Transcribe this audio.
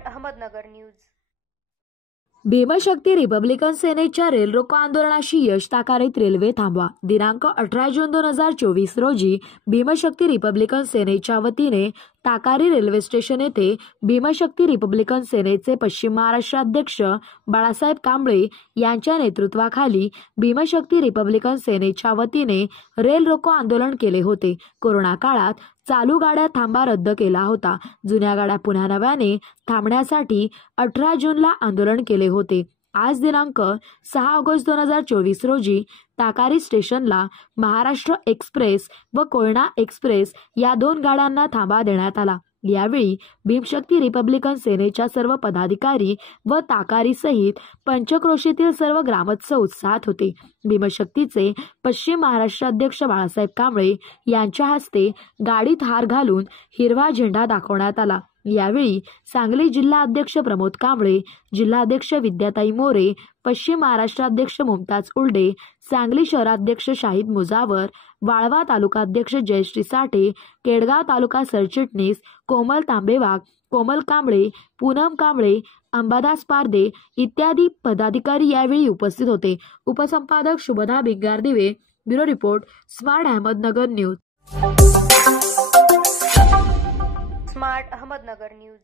Smart Ahmednagar news. Bhimshakti Republican सेनेच्या rail रोको आंदोलनाशी यश ताकारीत railway थांबवा। दिनांक 18 जून 2024 रोजी भीमशक्ती रिपब्लिकन सेनेच्या वतीने ताकारी रेल्वे स्टेशन येथे भीमशक्ती रिपब्लिकन सेनेचे पश्चिम महाराष्ट्र अध्यक्ष बाळासाहेब कांबळे यांच्या नेतृत्वाखाली भीमशक्ती रिपब्लिकन सेनेच्या वतीने रेल रोको आंदोलन केले होते। कोरोना काळात चालू गाड्या थांबा रद्द केला होता। जुन्या गाड्या पुन्हा नव्याने थांबण्यासाठी 18 जूनला आंदोलन केले होते। आज दिनांक 6 ऑगस्ट 2024 रोजी ताकारी स्टेशनला महाराष्ट्र एक्सप्रेस व कोयना एक्सप्रेस या दोन गाड्यांना थांबा देण्यात आला। यावेळी भीमशक्ती रिपब्लिकन सेनेच्या सर्व पदाधिकारी व ताकारी सहित पंचक्रोशीतील सर्व ग्रामस्थ उत्साहात होते। भीमशक्तीचे पश्चिम महाराष्ट्र अध्यक्ष बाळासाहेब कांबळे यांच्या हस्ते गाडीत हार घालून हिरवा झेंडा दाखवण्यात आला। यावेळी सांगली जिल्हा अध्यक्ष प्रमोद कांबळे, जिल्हाध्यक्ष विद्याताई मोरे, पश्चिम महाराष्ट्र अध्यक्ष मुमताज उल्डे, सांगली शहराध्यक्ष शाहिद मुजावर, वाळवा तालुकाध्यक्ष जयश्री साठे, केडगाव तालुका सरचिटणीस कोमल तांबेवाग, कोमल कांबळे, पूनम कांबळे, अंबादास पारदे इत्यादी पदाधिकारी यावेळी उपस्थित होते। उपसंपादक Shubhada Bhingardive, bureau report, smart Ahmednagar news. Smart Ahmednagar news.